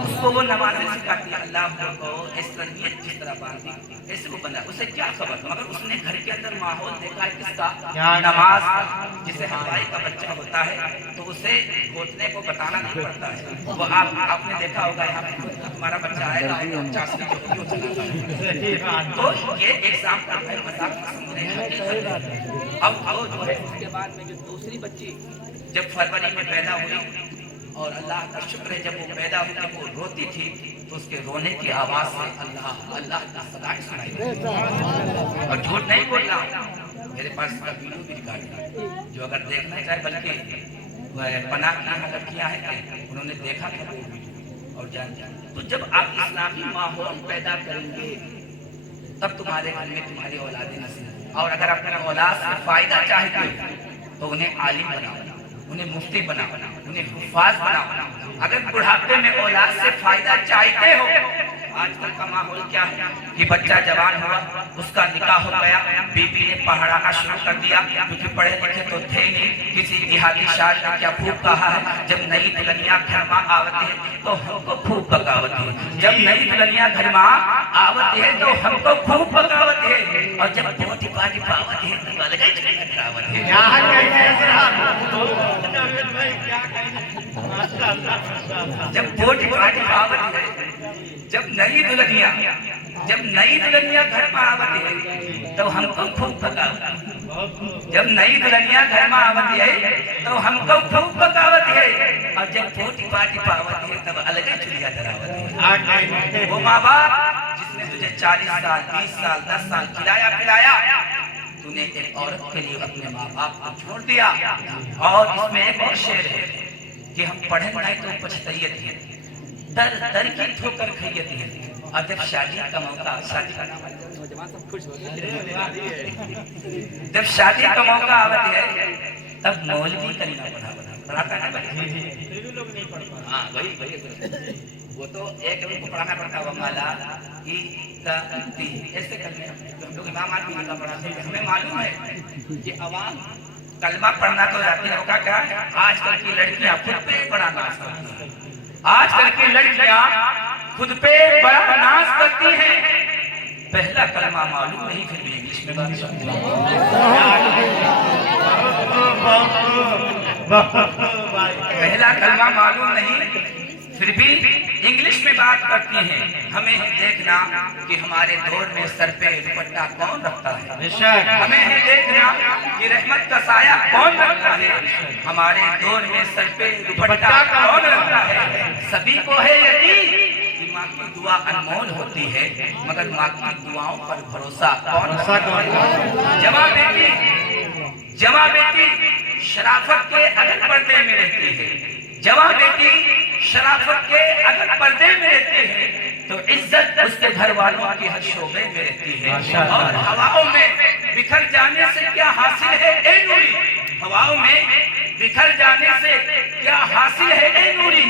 اس کو وہ نمازیں سکھاتی ہے، اللہ کو اس تربیت جس طرح باندھی ایسے وہ بنا، اسے کیا خبر، مگر اس نے گھر کے اندر ماحول دیکھا ہے کس کا، نماز کا۔ جسے ہلوائی کا بچہ ہوتا ہے تو اسے گھوٹنے کو بتانا نہیں پڑتا ہے، وہ آپ نے دیکھا ہوگا یہاں پہ ہمارا بچہ آئے گا اور چاشنی جو ہوگی وہ چلا، تو یہ ایگزامپل ہے، مذاق نہ سمجھیں، حقیقت ہے۔ اب وہ جو ہے اس کے بعد میں جو دوسری بچی جب فروری میں پیدا ہوئی، اور اللہ کا شکر ہے جب وہ پیدا ہوئی، جب وہ روتی تھی تو اس کے رونے کی آواز سے اللہ اللہ کی صدائیں سنائی دیتی، اور جھوٹ نہیں بول رہا، میرے پاس اس کا ویڈیو بھی ریکارڈ ہے، جو اگر دیکھنا چاہے، بلکہ پناہ کی یہاں لڑکیاں ہیں انہوں نے دیکھا تھا وہ ویڈیو اور جان جان۔ تو جب آپ اسلامی ماحول پیدا کریں گے تب تمہارے گھر میں تمہاری اولادیں نصیب، اور اگر اپنے اولاد سے فائدہ چاہتے ہو تو انہیں عالم بناؤ، انہیں مفتی بناؤ، انہیں حفاظ بناؤ۔ اگر بڑھاپے میں اولاد سے فائدہ چاہتے ہو، آج کل کا ماحول کیا ہے کہ بچہ جوان ہوا، اس کا نکاح ہو گیا، بیوی نے پہاڑانا شروع کر دیا، کیونکہ پڑھے لکھے تو تھے نہیں، کسی دیہاتی شاعر نے کیا خوب کہا ہے، جب نئی دلہنیاں گھر میں آوتی ہے تو ہم کو خوب بغاوت ہے، جب نئی دلہنیاں گھر میں آوتی ہے تو ہم کو خوب بغاوت ہے، اور جب پوٹی پاٹی پاوت ہے تو الگ ہی کراوت ہے۔ جب پوٹی پاٹی پاوت ہے، جب نئی دلہنیاں گھر میں آوتی ہے تو ہم کو خوب بغاوت ہے، جب نئی دلہنیاں گھر میں آوتی ہے تو ہم کو خوب بغاوت ہے، اور جب پوٹی پاٹی پاوت ہے تب الگ ہی چڑیا دراوت ہے۔ وہ ماں باپ جس نے تجھے 40 سال 20 سال 10 سال کھلایا پلایا، تو نے ایک عورت کے لیے اپنے ماں باپ کو چھوڑ دیا۔ اور اس میں ایک اور شعر ہے کہ ہم پڑھیں نہیں تو پچھتائیت ہے، در در کی ٹھوکر کھائیت ہے، اور جب شادی کا موقع، شادی کا نوجوان سب خوش ہوتے ہیں، جب شادی کا موقع آتی ہے تب مولوی کلمہ پڑھاتا ہے، ہاں وہی وہ تو ایک ان کو پڑھانا پڑتا ہے، مالا ایسے کلمے ہم لوگ امام آدمی کا پڑھاتے ہیں۔ ہمیں معلوم ہے کہ عوام کلمہ پڑھنا تو جاتی ہے، وہ کیا ہے، آج کل کی لڑکیاں خود پہ بڑا ناز کرتی ہیں، آج کل کی لڑکیاں خود پہ بڑا ناز کرتی ہیں، پہلا کلمہ معلوم نہیں پھر بھی انگلش میں بات کرتی ہیں، پہلا کلمہ معلوم نہیں پھر بھی انگلش میں بات کرتی ہیں۔ ہمیں دیکھنا کہ ہمارے دور میں سر پہ دوپٹہ کون رکھتا ہے، ہمیں دیکھنا کہ رحمت کا سایہ کون رکھتا ہے، ہمارے دور میں سر پہ دوپٹہ کون رکھتا ہے۔ سبھی کو ہے یقین کہ ماں کی دعا انمول ہوتی ہے، مگر ماں کی دعاؤں پر بھروسہ کون کرتا ہے۔ جمع بیٹی شرافت کے اگر پردے میں رہتی ہے، جوان بیٹی شرافت کے اگر پردے میں رہتے ہیں تو عزت اس کے گھر والوں کی ہر شعبے میں رہتی ہے، اور ہواؤں میں بکھر جانے سے کیا حاصل ہے اے نوری، ہواؤں میں بکھر جانے سے کیا حاصل ہے اے نوری،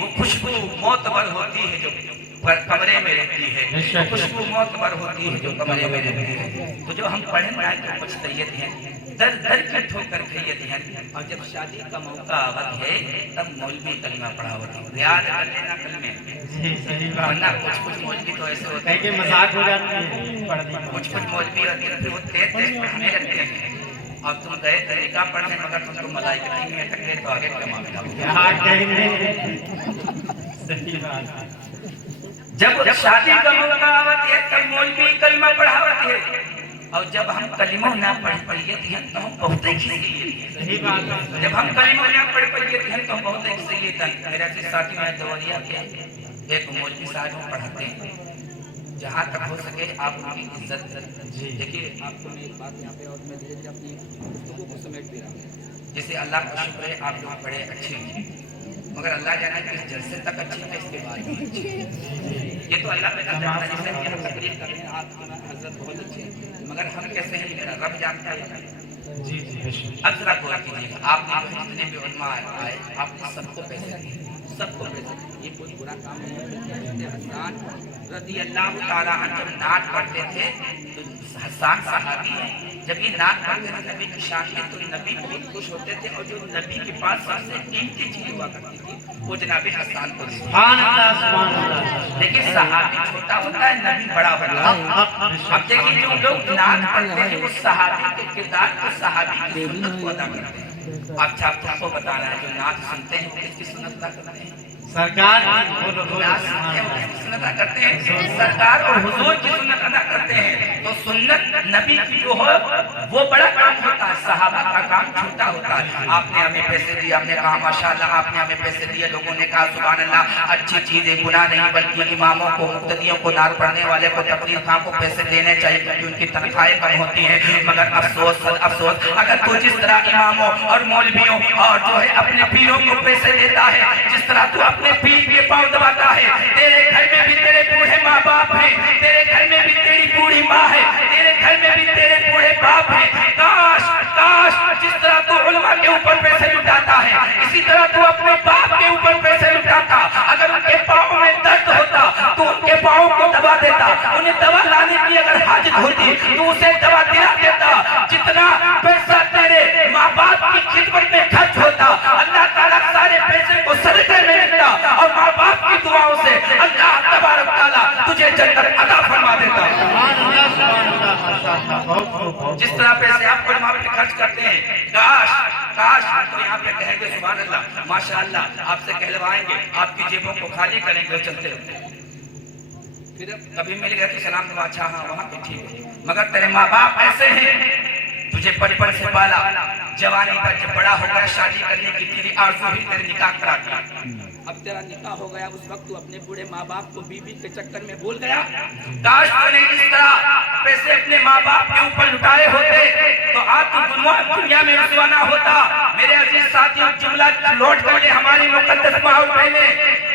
وہ خوشبو معتبر ہوتی ہے جو کمرے میں رہتی ہے، خوشبو معتبر ہوتی ہے جو کمرے میں رہتی ہے۔ تو جو ہم پڑھیں گے تو پچھتائیت ہے، در در کی ٹھوکر کھائیت ہے، اور جب شادی کا موقع آوت ہے تب مولوی کلمہ پڑھاوت ہے۔ یاد کر لینا کلمے، ورنہ کچھ مولوی تو ایسے ہوتے ہیں کہ مذاق ہو جاتا ہے، کچھ مولوی ہوتے ہیں پھر وہ تیز پڑھنے لگتے ہیں، اور تم گئے طریقہ پڑھنے مگر تم کو ملائکہ میں ٹکرے تو آگے کا معاملہ جب شادی کا موقع آوت ہے تب مولوی کلمہ پڑھاوت ہے، اور جب ہم کلمہ نہ پڑھ پائیے ہیں تو ہم بہت ہی کھیلیے، جب ہم کلمہ نہ پڑھ پائیے ہیں تو ہم بہت ہی کھیلیے۔ میرے سے ساتھی میں دوریہ کے ایک مولوی صاحب پڑھاتے ہیں، جہاں تک ہو سکے آپ ان کی عزت کریں. دیکھیے آپ کو میں ایک بات یہاں پہ اور میں دھیرے دھیرے اپنی گفتگو کو سمیٹ بھی رہا ہوں. جیسے اللہ کا شکر ہے آپ لوگ بڑے اچھے ہیں، مگر اللہ جانے کہ اس جلسے تک اچھی ہے اس کے بعد بھی اچھی ہے. یہ تو اللہ پہ کرتا ہے. جیسے کہ ہم تقریر کر رہے ہیں آپ کی حضرت بہت اچھے ہیں، مگر ہم کیسے ہیں میرا رب جانتا ہے. اب ذرا غور کیجیے گا، آپ نے جتنے بھی علماء آئے آپ نے سب کو پیسے دیے، سب کو پیسے دیے. یہ کوئی برا کام نہیں ہے. حسان رضی اللہ تعالیٰ عنہ جب نعت پڑھتے تھے تو حسان صحابی ہیں، جب یہ نعت پڑھتے تھے نبی کی شان میں تو نبی بہت خوش ہوتے تھے، اور جو نبی کے پاس سب سے قیمتی چیز ہوا کرتی تھی وہ جناب حسان کو دیتے. لیکن صحابی چھوٹا ہوتا ہے، نبی بڑا ہوتا ہے. اب دیکھیے جو لوگ نعت پڑھتے ہیں وہ صحابی کے کردار کو، صحابی کی سنت کو ادا کرتے ہیں. اب آپ کو بتانا ہے جو نعت سنتے ہیں وہ کس کی سنت ادا کرتے ہیں؟ سرکار سنت ادا کرتے ہیں، سرکار اور حضور کی سنت ادا کرتے ہیں. تو سنت نبی کی جو ہو وہ بڑا کام ہوتا ہے، صحابہ کا کام چھوٹا ہوتا ہے. آپ نے ہمیں پیسے دیے، آپ نے کہا ماشاءاللہ، آپ نے ہمیں پیسے دیے، لوگوں نے کہا سبحان اللہ. اچھی چیزیں گناہ نہیں، بلکہ اماموں کو، مقتدیوں کو، نعت پڑھنے والے کو، تقریر خواہ کو پیسے دینے چاہیے کیونکہ ان کی تنخواہیں کم ہوتی ہیں. مگر افسوس افسوس، اگر تو جس طرح اماموں اور مولویوں اور جو ہے اپنے پیروں کو پیسے دیتا ہے، جس طرح تو اپنے پیر کے پاؤں دباتا ہے، تیرے گھر میں بھی تیرے بوڑھے ماں باپ ہیں، تیرے گھر میں بھی تیری بوڑھی ماں ہے، تیرے گھر میں بھی تیرے بوڑھے باپ ہیں. کاش کاش جس طرح تو علماء کے اوپر پیسے لٹاتا ہے اسی طرح تو اپنے باپ کے اوپر پیسے لٹاتا. اگر ان کے پاؤں میں درد ہوتا تو ان کے پاؤں کو دبا دیتا، انہیں دوا لانے کی اگر حاجت ہوتی تو اسے دوا دلا دیتا. جتنا پیسہ تیرے ماں باپ کی خدمت میں خرچ ہوتا اللہ تعالیٰ سارے پیسے کو صدقے میں دیتا، اور ماں باپ کی دعاؤں سے اللہ تبارک تعالیٰ تجھے جنت عطا فرما دیتا. جس طرح پیسے آپ علماء پہ خرچ کرتے ہیں، کاش کاش ہم تو یہاں پہ کہیں گے سبحان اللہ ماشاءاللہ، آپ سے کہلوائیں گے، آپ کی جیبوں کو خالی کریں گے اور چلتے رہتے ہیں. پھر کبھی مل گئے تو سلام دعا، اچھا ہاں وہاں پہ ٹھیک ہے. مگر تیرے ماں باپ ایسے ہیں، تجھے بچپن سے پالا، جوانی پر جب بڑا ہو گیا شادی کرنے کی تیری آرزو بھی تیرے نکاح کرا دیا. اب تیرا نکاح ہو گیا، اس وقت تو اپنے بوڑھے ماں باپ کو بیوی کے چکر میں بھول گیا. کاش تو نے اس طرح پیسے اپنے ماں باپ کے اوپر لٹائے ہوتے تو آج تو دنیا میں رسوا نہ ہوتا. میرے عزیز ساتھیوں، جملہ لوٹ کر لے ہماری مقدس ماحول پہلے.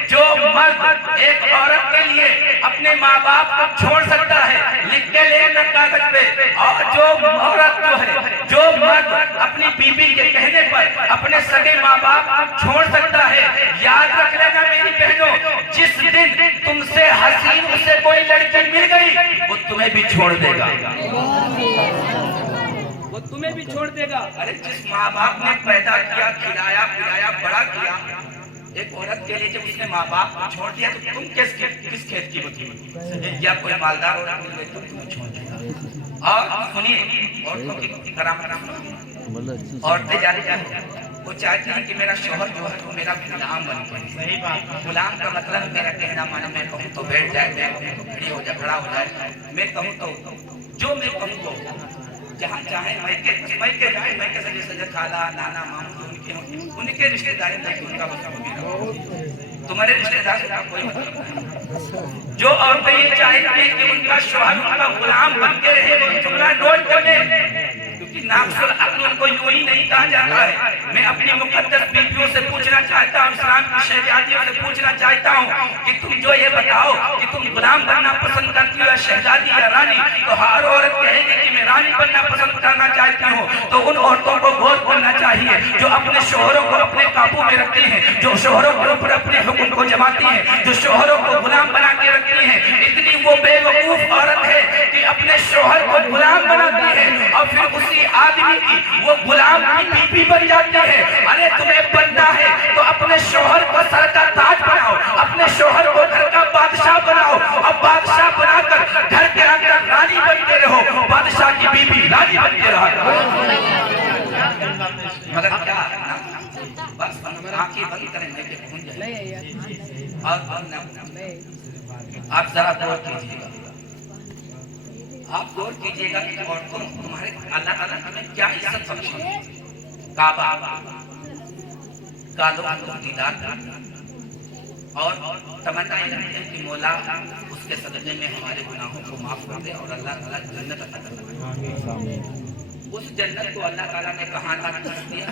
جو مرد ایک عورت کے لیے اپنے ماں باپ کو چھوڑ سکتا ہے لکھ کے لے نہ کاغذ پہ، اور جو عورت جو مرد اپنی بیوی کے کہنے پر اپنے سگے ماں باپ کو چھوڑ سکتا ہے، یاد رکھ لینا میری بہنوں، جس دن تم سے حسین اسے کوئی لڑکی مل گئی وہ تمہیں بھی چھوڑ دے گا، وہ تمہیں بھی چھوڑ دے گا. ارے جس ماں باپ نے پیدا کیا، کھلایا پلایا، بڑا کیا، ایک عورت کے لیے جب اس نے ماں باپ کو چھوڑ دیا تو تم کس کھیت کی بچی؟ یا کوئی مالدار عورت مل گئی تو تمہیں چھوڑ دیا. اور سنیے عورتوں کی کرامت، عورتیں جانے وہ چاہتی ہیں کہ میرا شوہر جو ہے وہ میرا غلام بن جائے. صحیح بات. غلام کا مطلب میرا کہنا مانا میں کہوں تو بیٹھ جائے، میں کہوں تو کھڑی ہو جائے، کھڑا ہو جائے، میں کہوں تو جو میں کہوں تو جہاں چاہے میں کے جائے، میں کے سجے سجے خالہ نانا ماموں ان کے رشتے داری میں ان کا مطلب میرا، تمہارے رشتے دار کا کوئی مطلب نہیں. جو عورتیں یہ چاہتی ہیں کہ ان کا شوہر ان کا غلام بن کے رہے وہ جملہ نوٹ کر لیں، کیونکہ ناقص العقل ان کو یوں ہی نہیں کہا جاتا ہے. میں اپنی مقدس بیویوں سے پوچھنا چاہتا ہوں، اسلام کی شہزادیوں سے پوچھنا چاہتا ہوں کہ تم جو یہ بتاؤ کہ تم غلام بننا پسند کرتی ہو یا شہزادی یا رانی، تو ہر عورت کہے گی کہ میں رانی بننا پسند کرنا چاہتی ہوں. تو ان عورتوں کو غور کرنا چاہیے جو اپنے شوہروں کو اپنے قابو میں رکھتی ہیں، جو شوہروں کے اوپر اپنے حکم کو جماتی ہیں، جو شوہروں کو غلام بنا کے رکھتی ہیں. اتنی وہ بے وقوف عورت ہے کہ اپنے شوہر کو غلام بناتی ہے اور پھر اسی آدمی کی وہ غلام کی بیوی بن جاتی ہے. ارے تمہیں بننا ہے تو اپنے شوہر کو سر کا تاج بناؤ، اپنے شوہر کو گھر کا بادشاہ بناؤ، اور بادشاہ بنا کر گھر کے اندر رانی بن کے رہو، بادشاہ کی بیوی رانی بن کے رہا. مگر کیا بس آنکھیں بند کریں گے کہ پہنچ جائے. اور آپ ذرا غور کیجیے گا، آپ غور کیجیے گا کہ عورتوں تمہارے اللہ تعالیٰ تمہیں کیا عزت بخشی. کعبہ کا دیدار اور تمنا یہ رکھتے ہیں کہ مولا اس کے صدقے میں ہمارے گناہوں کو معاف کر دے اور اللہ تعالیٰ جنت عطا فرمائے۔ اس جنت کو اللہ تعالیٰ نے کہاں تک دیا ہے؟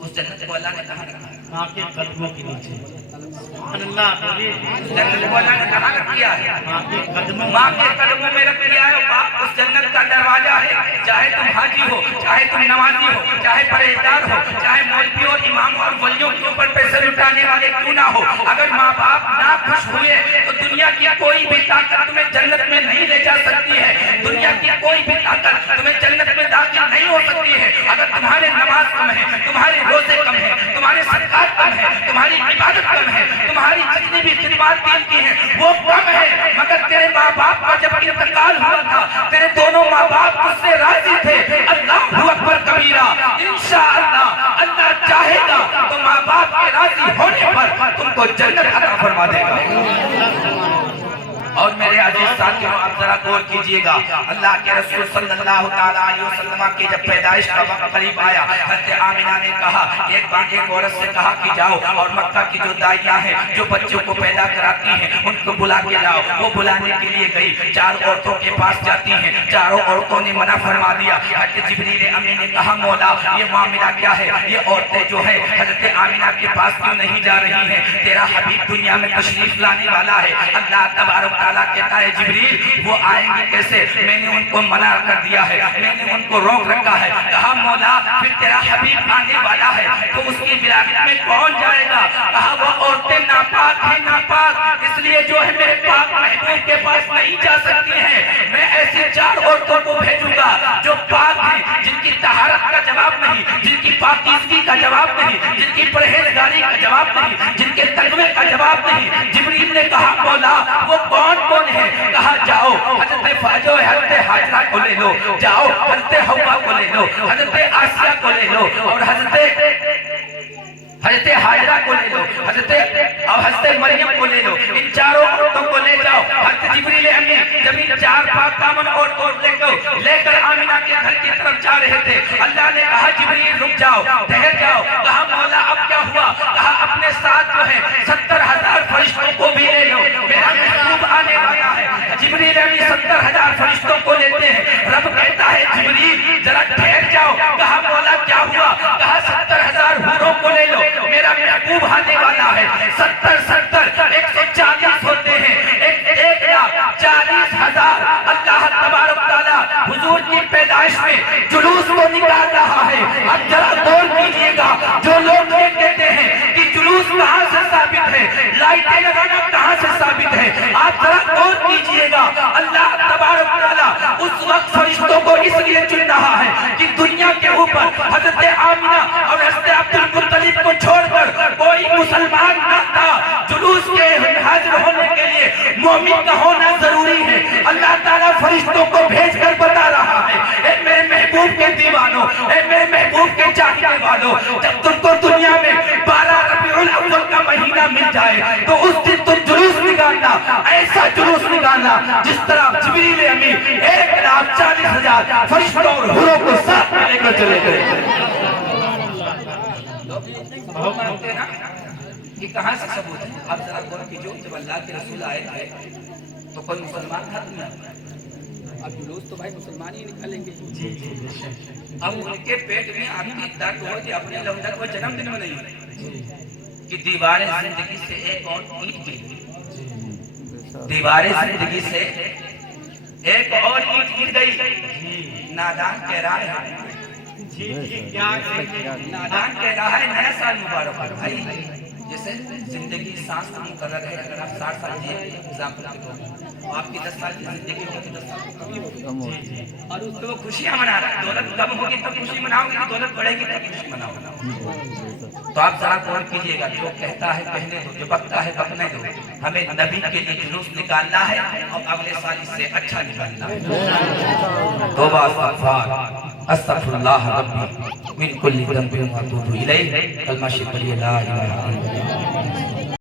اس جنت کو اللہ نے کہاں رکھا ہے؟ ماں کے قدموں کے نیچے۔ سبحان اللہ بولیے۔ جنت کو اللہ نے کہاں رکھ دیا ہے؟ ماں کے قدموں میں رکھ دیا ہے۔ باپ اس جنت کا دروازہ ہے، چاہے تم حاجی ہو، چاہے تم نمازی ہو، چاہے پرہیزگار ہو، چاہے مولوی اور امام اور ولیوں کے اوپر پیسے لٹانے والے کیوں نہ ہو، اگر ماں باپ نہ خوش ہوئے تو دنیا کی کوئی بھی طاقت تمہیں جنت میں نہیں لے جا سکتی ہے۔ دنیا کی کوئی بھی طاقت تمہیں جنت میں داخل نہیں ہو سکتی ہے۔ اگر تمہارے نماز کم ہے، تمہارے روزے کم ہے، تمہارے صدقات کم ہے، تمہاری عبادت کم ہے، تمہاری جتنی بھی خدمات دین کی ہیں وہ کم ہے، مگر تیرے ماں باپ کا جب انتقال ہوا تھا تیرے دونوں ماں باپ تجھ سے راضی تھے۔ اللہ اکبر کبیرہ، انشاءاللہ اللہ چاہے گا تو ماں باپ کے راضی ہونے پر تم کو جنت عطا فرما دے گا۔ اور میرے عزیز ساتھیوں، آپ ذرا غور کیجئے گا، اللہ کے رسول صلی اللہ علیہ وسلم کی جب پیدائش کا وقت قریب آیا، حضرت آمنہ نے کہا، ایک عورت سے کہا کہ جاؤ اور مکہ کی جو دائیاں ہیں جو بچوں کو پیدا کراتی ہیں ان کو بلا کے لاؤ۔ وہ بلانے کے لیے گئی، 4 عورتوں کے پاس جاتی ہیں، 4 عورتوں نے منع فرما دیا۔ حضرت جبریل امین نے کہا، مولا یہ معاملہ کیا ہے؟ یہ عورتیں جو ہے حضرت آمنہ کے پاس کیوں نہیں جا رہی ہیں؟ تیرا حبیب دنیا میں تشریف لانے والا ہے۔ اللہ تبارک تعالیٰ کہتا ہے، جبریل وہ آئیں گے کیسے؟ میں نے ان کو منع کر دیا ہے، میں نے ان کو روک رکھا ہے۔ کہا مولا پھر تیرا حبیب آنے والا ہے تو اس کی ولادت میں کون جائے گا؟ کہا وہ عورتیں ناپاک ہیں، ناپاک، اس لیے جو ہے میرے پاک محبوب کے پاس نہیں جا سکتی ہیں۔ میں ایسی 4 عورتوں کو بھیجوں گا جو پاک ہیں، جن کی طہارت کا جواب نہیں، جن کی پاکیزگی کا جواب نہیں، جن کی پرہیزگاری کا جواب نہیں، جن کے تقوی کا جواب نہیں۔ جبریل نے کہا مولا وہ کون ہے؟ کہا جاؤ حضرت حاجرہ کو لے لو، جاؤ حضرت حوا کو لے لو، حضرت آسیہ کو لے لو اور حضرت حاجرہ کو لے لو، حضرت مریم کو لے لو، ان 4 عورتوں کو لے جاؤ۔ حضرت جبریل امین جب ان 4 پاک دامن عورتوں لے کر آمنہ کے گھر کی طرف جا رہے تھے، اللہ نے کہا جبریل رک جاؤ، ٹھہر جاؤ۔ کہا مولا اب کیا ہوا؟ کہا اپنے ساتھ جو ہے 70,000 فرشتوں کو بھی لے لو، میرا محبوب آنے والا ہے۔ جبریل امین 70,000 فرشتوں کو لیتے ہیں۔ رب کہتا ہے جبریل ذرا ٹھہر جاؤ۔ کہا مولا کیا ہوا؟ کہا 70,000 حوروں کو لے لو، میرا محبوب آنے والا ہے۔ 70 140 ہوتے ہیں، 1,40,000 اللہ تبارک تعالیٰ حضور کی پیدائش میں جلوس کو نکال رہا ہے۔ اب ذرا غور کیجئے گا، جو لوگ یہ کہتے ہیں کہ جلوس کہاں سے ثابت ہے، لائٹیں لگانا کہاں سے ثابت ہے، آپ ذرا غور کیجئے گا۔ اللہ تبارک تعالیٰ اس وقت فرشتوں کو اس لیے چن رہا ہے کہ دنیا کے اوپر حضرت آمنہ اور حضرت عبد المطلب کو چھوڑ کر کوئی مسلمان نہ تھا۔ جلوس کے حاضر ہونے کے لیے مومن کا ہونا ضروری ہے۔ اللہ تعالیٰ فرشتوں کو بھیج کر بتا رہا ہے، اے میرے محبوب کے دیوانوں، اے میرے محبوب کے چاہنے والوں، جب تم کو دنیا میں 12 ربیع الاول کا مہینہ مل جائے تو اس دن تم جلوس نکالنا، ایسا جلوس نکالنا جس طرح جبریل امین 1,40,000 فرشتوں اور حوروں کو ساتھ میں لے کر چلے گئے۔ لوگ مانتے ہیں نا کہ کہاں سے ثبوت ہے؟ آپ ذرا غور کیجئے، جب اللہ کے رسول آئے تھے تو کوئی مسلمان تھا دنیا میں؟ اب جلوس تو بھائی مسلمان ہی نکالیں گے۔ اب ان کے پیٹ میں آپ کی درد ہو کہ اپنے لوندر کو جنم دن میں نہیں کہ دیوار زندگی سے ایک اور اینٹ گر، دیوار زندگی سے ایک اور اینٹ گر گئی۔ نادان کہہ رہا ہے، نادان کہہ رہا ہے نیا سال مبارک ہو بھائی۔ جیسے زندگی سانس کا مقرر ہے، اگر آپ 60 سال جیے ایگزامپل کے طور پر، آپ کی 10 سال کی زندگی ہوگی، 10 سال کمی ہوگی اور اس کو خوشیاں منا رہا ہے۔ دولت کم ہوگی تو خوشی مناؤ گی، دولت بڑھے گی تو خوشی مناؤ۔ تو آپ ذرا غور کیجئے گا، جو کہتا ہے کہنے دو، جو بکتا ہے بکنے دو۔ ہمیں نبی کے لیے جلوس نکالنا ہے اور اگلے سال اس سے اچھا نکالنا ہے۔ توبہ استغفار، استغفر اللہ ربی من کل ذنب واتوب الیہ، کلمہ شکریہ لا الہ الا اللہ۔